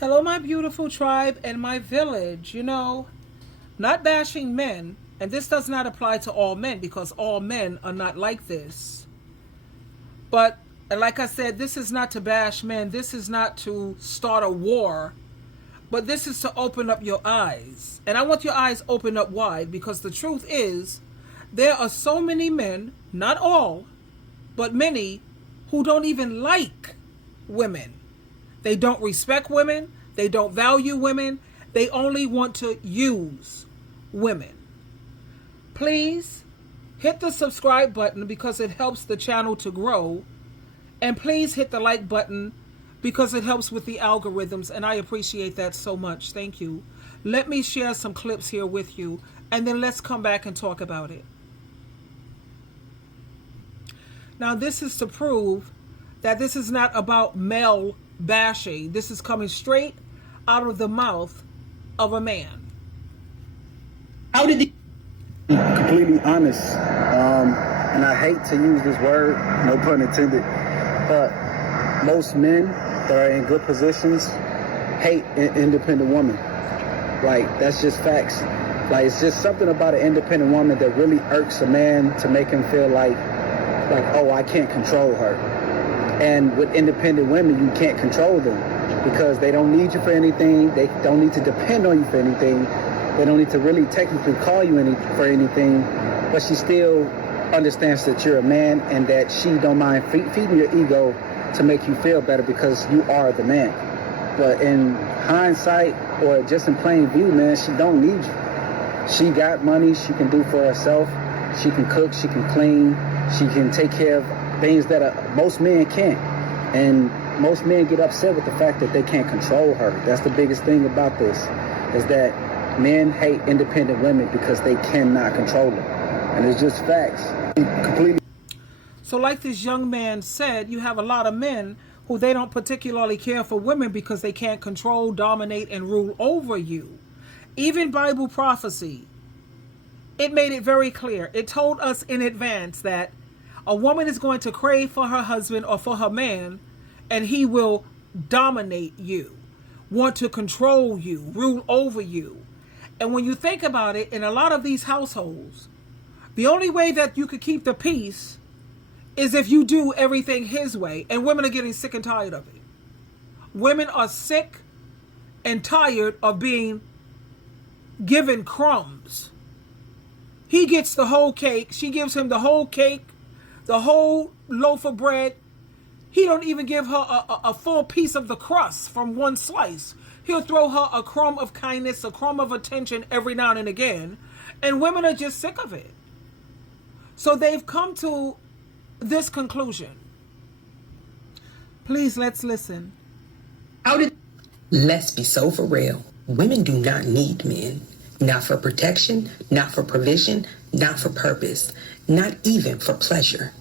Hello, my beautiful tribe and my village. Not bashing men, and this does not apply to all men because all men are not like this. But, like I said, this is not to bash men, this is not to start a war, but this is to open up your eyes. And I want your eyes open up wide because the truth is, there are so many men, not all, but many, who don't even like women. They don't respect women. They don't value women. They only want to use women. Please hit the subscribe button because it helps the channel to grow. And please hit the like button because it helps with the algorithms. And I appreciate that so much. Thank you. Let me share some clips here with you. And then let's come back and talk about it. Now, this is to prove that this is not about male bashing. This is coming straight out of the mouth of a man. How did he? Completely honest, and I hate to use this word, no pun intended, but most men that are in good positions hate an independent woman. Like, that's just facts. Like, it's just something about an independent woman that really irks a man to make him feel like, oh, I can't control her. And with independent women, you can't control them because they don't need you for anything. They don't need to depend on you for anything. They don't need to really technically call you for anything. But she still understands that you're a man and that she don't mind feeding your ego to make you feel better because you are the man. But in hindsight or just in plain view, man, she don't need you. She got money she can do for herself. She can cook, she can clean, she can take care of things that most men can't. And most men get upset with the fact that they can't control her. That's the biggest thing about this, is that men hate independent women because they cannot control them. And it's just facts. Completely. So like this young man said, you have a lot of men who they don't particularly care for women because they can't control, dominate, and rule over you. Even Bible prophecy, it made it very clear. It told us in advance that a woman is going to crave for her husband or for her man, and he will dominate you, want to control you, rule over you. And when you think about it, in a lot of these households, the only way that you could keep the peace is if you do everything his way. And women are getting sick and tired of it. Women are sick and tired of being given crumbs. He gets the whole cake. She gives him the whole cake, the whole loaf of bread. He don't even give her a full piece of the crust from one slice. He'll throw her a crumb of kindness, a crumb of attention every now and again. And women are just sick of it. So they've come to this conclusion. Please, let's listen. Let's be so for real. Women do not need men. Not for protection, not for provision, not for purpose, not even for pleasure.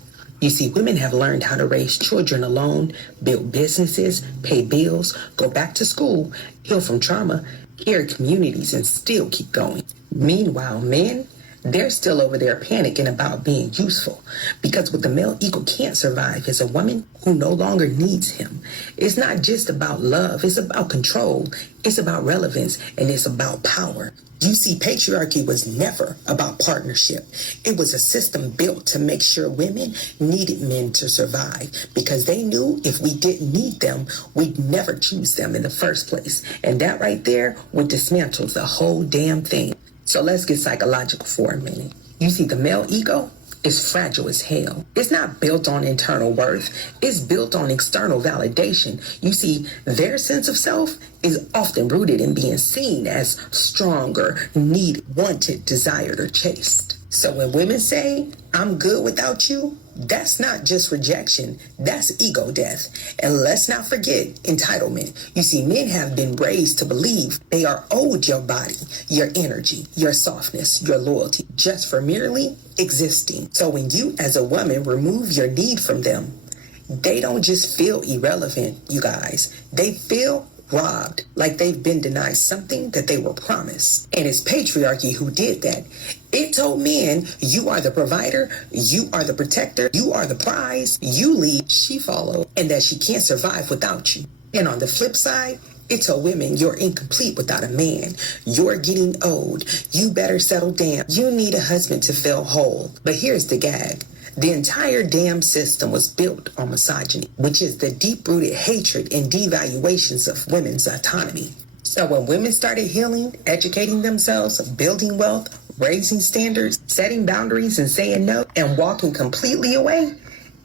You see, women have learned how to raise children alone, build businesses, pay bills, go back to school, heal from trauma, carry communities, and still keep going. Meanwhile, men, they're still over there panicking about being useful because what the male ego can't survive is a woman who no longer needs him. It's not just about love. It's about control. It's about relevance, and it's about power. You see, patriarchy was never about partnership. It was a system built to make sure women needed men to survive because they knew if we didn't need them, we'd never choose them in the first place. And that right there would dismantle the whole damn thing. So let's get psychological for a minute. You see, the male ego is fragile as hell. It's not built on internal worth. It's built on external validation. You see, their sense of self is often rooted in being seen as stronger, needed, wanted, desired, or chased. So when women say, I'm good without you, that's not just rejection, that's ego death. And let's not forget entitlement. You see, men have been raised to believe they are owed your body, your energy, your softness, your loyalty, just for merely existing. So when you as a woman remove your need from them, they don't just feel irrelevant, you guys. They feel robbed, like they've been denied something that they were promised. And it's patriarchy who did that. It told men, you are the provider, you are the protector, you are the prize, you lead, she follow, and that she can't survive without you. And on the flip side, It told women, you're incomplete without a man. You're getting old. You better settle down. You need a husband to feel whole. But here's the gag. The entire damn system was built on misogyny, which is the deep-rooted hatred and devaluations of women's autonomy. So when women started healing, educating themselves, building wealth, raising standards, setting boundaries and saying no, and walking completely away,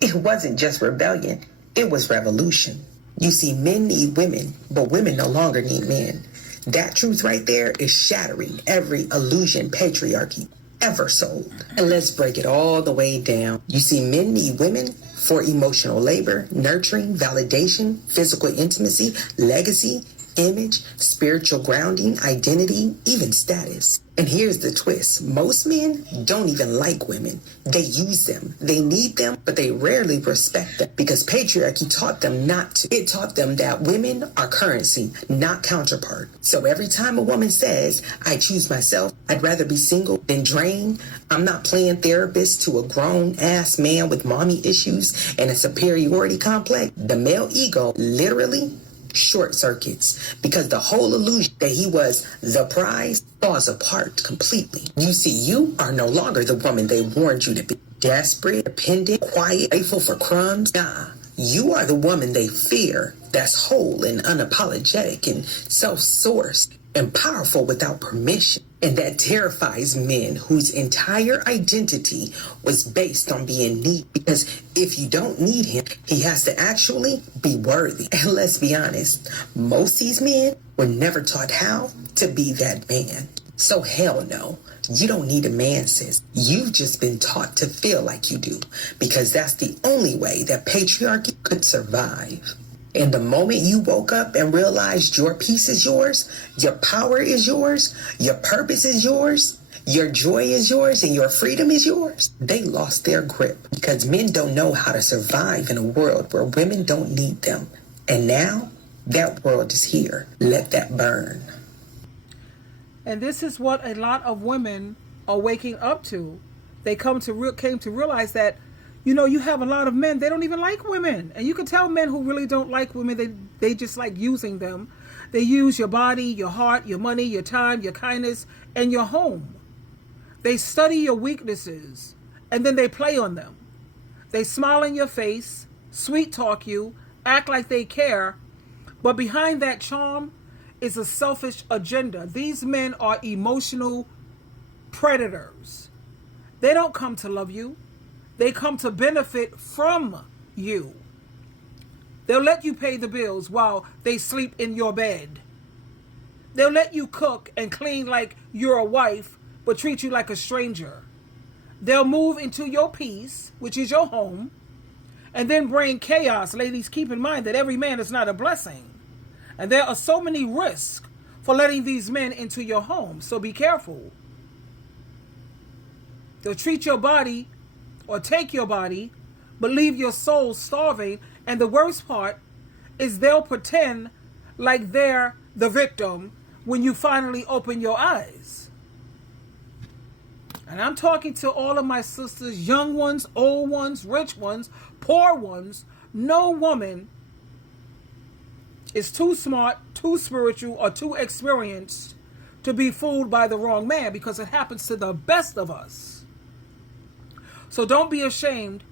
it wasn't just rebellion, it was revolution. You see, men need women, but women no longer need men. That truth right there is shattering every illusion patriarchy ever sold. And let's break it all the way down. You see, men need women for emotional labor, nurturing, validation, physical intimacy, legacy, image, spiritual grounding, identity, even status. And here's the twist. Most men don't even like women. They use them. They need them, but they rarely respect them because patriarchy taught them not to. It taught them that women are currency, not counterpart. So every time a woman says, I choose myself, I'd rather be single than drained, I'm not playing therapist to a grown-ass man with mommy issues and a superiority complex, the male ego literally short circuits because the whole illusion that he was the prize falls apart completely. You see, you are no longer the woman they warned you to be. Desperate, dependent, quiet, grateful for crumbs. Nah, you are the woman they fear that's whole and unapologetic and self-sourced and powerful without permission. And that terrifies men whose entire identity was based on being needy. Because if you don't need him, he has to actually be worthy. And let's be honest, most of these men were never taught how to be that man. So hell no, you don't need a man, sis. You've just been taught to feel like you do. Because that's the only way that patriarchy could survive. And the moment you woke up and realized your peace is yours, your power is yours, your purpose is yours, your joy is yours, and your freedom is yours, they lost their grip because men don't know how to survive in a world where women don't need them. And now that world is here. Let that burn. And this is what a lot of women are waking up to. They came to realize that, you know, you have a lot of men, they don't even like women. And you can tell men who really don't like women, they just like using them. They use your body, your heart, your money, your time, your kindness, and your home. They study your weaknesses, and then they play on them. They smile in your face, sweet talk you, act like they care, but behind that charm is a selfish agenda. These men are emotional predators. They don't come to love you. They come to benefit from you. They'll let you pay the bills while they sleep in your bed. They'll let you cook and clean like you're a wife, but treat you like a stranger. They'll move into your peace, which is your home, and then bring chaos. Ladies, keep in mind that every man is not a blessing. And there are so many risks for letting these men into your home, so be careful. They'll treat your body or take your body, but leave your soul starving. And the worst part is they'll pretend like they're the victim when you finally open your eyes. And I'm talking to all of my sisters, young ones, old ones, rich ones, poor ones. No woman is too smart, too spiritual, or too experienced to be fooled by the wrong man, because it happens to the best of us. So don't be ashamed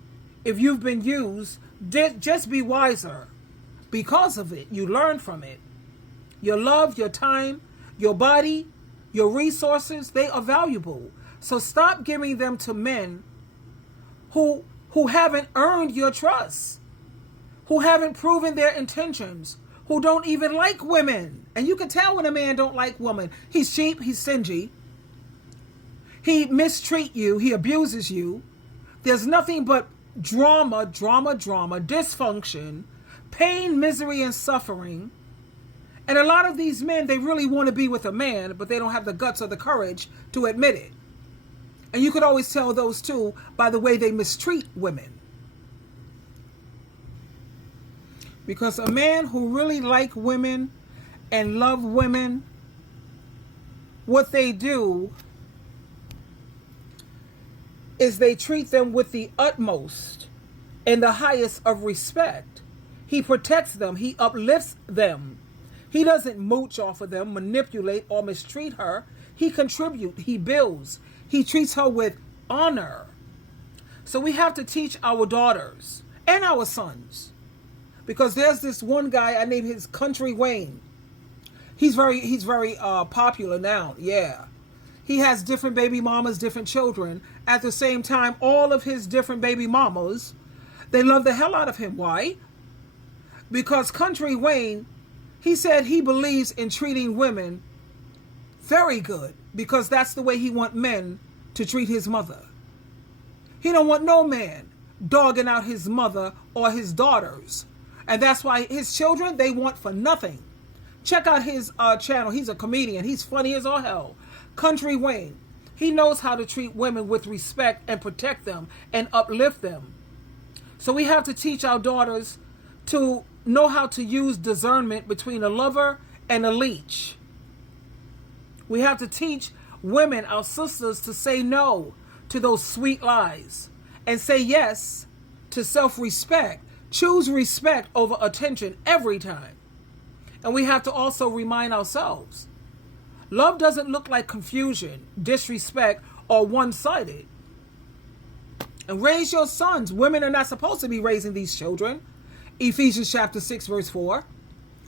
if you've been used. Just be wiser because of it. You learn from it. Your love, your time, your body, your resources, they are valuable. So stop giving them to men who haven't earned your trust, who haven't proven their intentions, who don't even like women. And you can tell when a man don't like women. He's cheap, he's stingy. He mistreats you, he abuses you. There's nothing but drama, dysfunction, pain, misery, and suffering. And a lot of these men, they really want to be with a man, but they don't have the guts or the courage to admit it. And you could always tell those two by the way they mistreat women. Because a man who really like women and love women, what they do is they treat them with the utmost and the highest of respect. He protects them. He uplifts them. He doesn't mooch off of them, manipulate, or mistreat her. He contributes, he builds, he treats her with honor. So we have to teach our daughters and our sons. Because there's this one guy, I named his Country Wayne. He's very popular now, yeah. He has different baby mamas, different children. At the same time, all of his different baby mamas, they love the hell out of him. Why? Because Country Wayne, he said he believes in treating women very good because that's the way he want men to treat his mother. He don't want no man dogging out his mother or his daughters. And that's why his children, they want for nothing. Check out his channel. He's a comedian. He's funny as all hell. Country Wayne. He knows how to treat women with respect and protect them and uplift them. So we have to teach our daughters to know how to use discernment between a lover and a leech. We have to teach women, our sisters, to say no to those sweet lies and say yes to self-respect. Choose respect over attention every time. And we have to also remind ourselves, love doesn't look like confusion, disrespect, or one-sided. And raise your sons. Women are not supposed to be raising these children. Ephesians chapter 6, verse 4.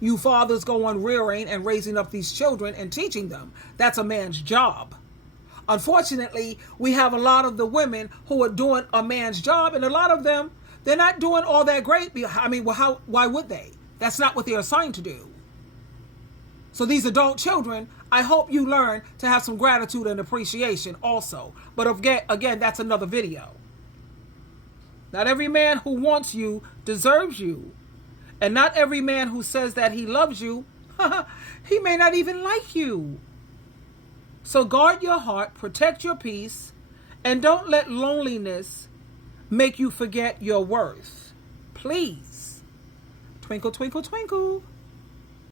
You fathers go on rearing and raising up these children and teaching them. That's a man's job. Unfortunately, we have a lot of the women who are doing a man's job, and a lot of them, they're not doing all that great. I mean, well, why would they? That's not what they're assigned to do. So these adult children, I hope you learn to have some gratitude and appreciation also. But again, that's another video. Not every man who wants you deserves you. And not every man who says that he loves you, he may not even like you. So guard your heart, protect your peace, and don't let loneliness make you forget your worth. Please. Twinkle, twinkle, twinkle.